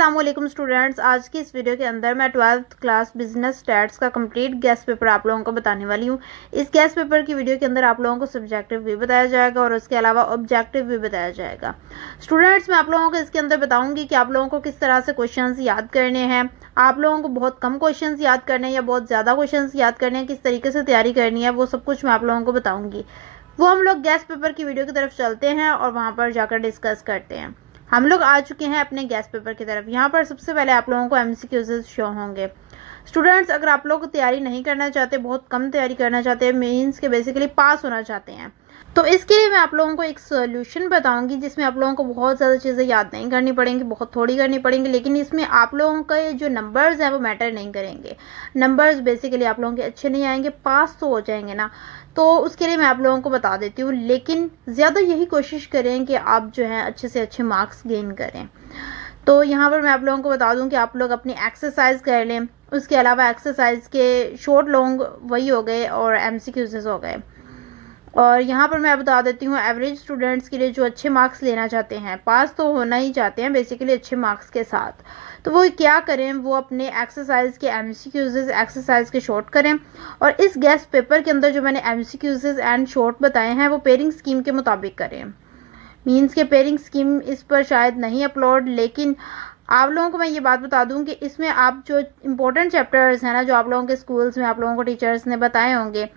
अस्सलाम वालेकुम स्टूडेंट्स। आज की इस वीडियो के अंदर मैं 12th क्लास बिजनेस स्टैट्स का कंप्लीट गेस्ट पेपर आप लोगों को बताने वाली हूँ। इस गेस्ट पेपर की वीडियो के अंदर आप लोगों को सब्जेक्टिव भी बताया जाएगा और उसके अलावा ऑब्जेक्टिव भी बताया जाएगा। स्टूडेंट्स, मैं आप लोगों को इसके अंदर बताऊंगी कि आप लोगों को किस तरह से क्वेश्चन याद करने हैं, आप लोगों को बहुत कम क्वेश्चन याद करने हैं या बहुत ज़्यादा क्वेश्चन याद करने हैं, किस तरीके से तैयारी करनी है, वो सब कुछ मैं आप लोगों को बताऊंगी। वो हम लोग गेस्ट पेपर की वीडियो की तरफ चलते हैं और वहाँ पर जाकर डिस्कस करते हैं। हम लोग आ चुके हैं अपने गेस्ट पेपर की तरफ। यहाँ पर सबसे पहले आप लोगों को एमसीक्यूज शो होंगे। स्टूडेंट्स, अगर आप लोग तैयारी नहीं करना चाहते, बहुत कम तैयारी करना चाहते हैं, मीन्स के बेसिकली पास होना चाहते हैं, तो इसके लिए मैं आप लोगों को एक सोल्यूशन बताऊंगी जिसमें आप लोगों को बहुत ज़्यादा चीज़ें याद नहीं करनी पड़ेंगी, बहुत थोड़ी करनी पड़ेंगी, लेकिन इसमें आप लोगों के जो नंबर्स हैं वो मैटर नहीं करेंगे। नंबर्स बेसिकली आप लोगों के अच्छे नहीं आएंगे, पास तो हो जाएंगे ना, तो उसके लिए मैं आप लोगों को बता देती हूँ, लेकिन ज़्यादा यही कोशिश करें कि आप जो है अच्छे से अच्छे मार्क्स गेन करें। तो यहाँ पर मैं आप लोगों को बता दूं कि आप लोग अपनी एक्सरसाइज कर लें। उसके अलावा एक्सरसाइज के शॉर्ट लॉन्ग वही हो गए और एमसीक्यूज़ हो गए। और यहाँ पर मैं बता देती हूँ एवरेज स्टूडेंट्स के लिए जो अच्छे मार्क्स लेना चाहते हैं, पास तो होना ही चाहते हैं बेसिकली अच्छे मार्क्स के साथ, तो वो क्या करें, वो अपने एक्सरसाइज के एमसीक्यूज़ एक्सरसाइज के शॉर्ट करें। और इस गेस्ट पेपर के अंदर जो मैंने एमसीक्यूज़ एंड शॉर्ट बताए हैं वो पेयरिंग स्कीम के मुताबिक करें। मीन्स के पेयरिंग स्कीम इस पर शायद नहीं अपलोड, लेकिन आप लोगों को मैं ये बात बता दूं कि इसमें आप जो इम्पोर्टेंट चैप्टर्स हैं ना, जो आप लोगों के स्कूल्स में आप लोगों को टीचर्स ने बताए होंगे,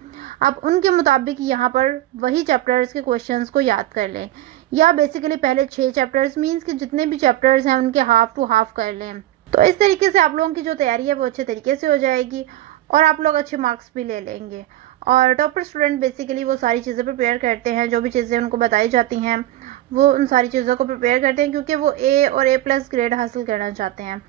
आप उनके मुताबिक यहाँ पर वही चैप्टर्स के क्वेश्चंस को याद कर लें, या बेसिकली पहले 6 चैप्टर्स मीन्स के जितने भी चैप्टर्स हैं उनके हाफ टू हाफ कर लें। तो इस तरीके से आप लोगों की जो तैयारी है वो अच्छे तरीके से हो जाएगी और आप लोग अच्छे मार्क्स भी ले लेंगे। और टॉपर स्टूडेंट बेसिकली वो सारी चीज़ें प्रिपेयर करते हैं, जो भी चीज़ें उनको बताई जाती हैं वो उन सारी चीज़ों को प्रिपेयर करते हैं, क्योंकि वो ए और A+ ग्रेड हासिल करना चाहते हैं।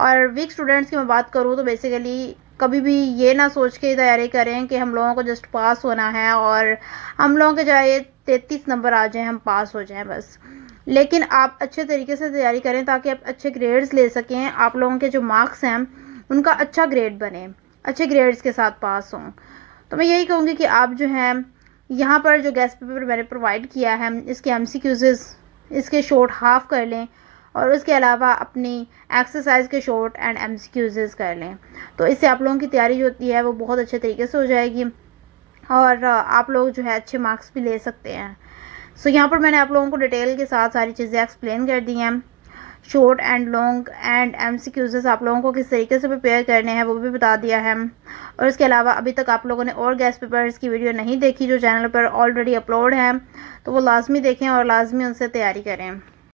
और वीक स्टूडेंट्स की मैं बात करूँ तो बेसिकली कभी भी ये ना सोच के तैयारी करें कि हम लोगों को जस्ट पास होना है और हम लोगों के चाहे 33 नंबर आ जाएं, हम पास हो जाएं बस। लेकिन आप अच्छे तरीके से तैयारी करें ताकि आप अच्छे ग्रेड्स ले सकें, आप लोगों के जो मार्क्स हैं उनका अच्छा ग्रेड बने, अच्छे ग्रेड्स के साथ पास हों। तो मैं यही कहूँगी कि आप जो हैं यहाँ पर जो गेस्ट पेपर मैंने प्रोवाइड किया है इसके एमसीक्यूज़ इसके शॉर्ट हाफ कर लें और उसके अलावा अपनी एक्सरसाइज के शॉर्ट एंड एमसीक्यूज़ कर लें। तो इससे आप लोगों की तैयारी जो होती है वो बहुत अच्छे तरीके से हो जाएगी और आप लोग जो है अच्छे मार्क्स भी ले सकते हैं। सो यहाँ पर मैंने आप लोगों को डिटेल के साथ सारी चीज़ें एक्सप्लेन कर दी हैं। Short and long and MCQs आप लोगों को किस तरीके से प्रिपेयर करने हैं वो भी बता दिया है। और इसके अलावा अभी तक आप लोगों ने और गेस्ट पेपर्स की वीडियो नहीं देखी जो चैनल पर ऑलरेडी अपलोड है, तो वो लाजमी देखें और लाजमी उनसे तैयारी करें।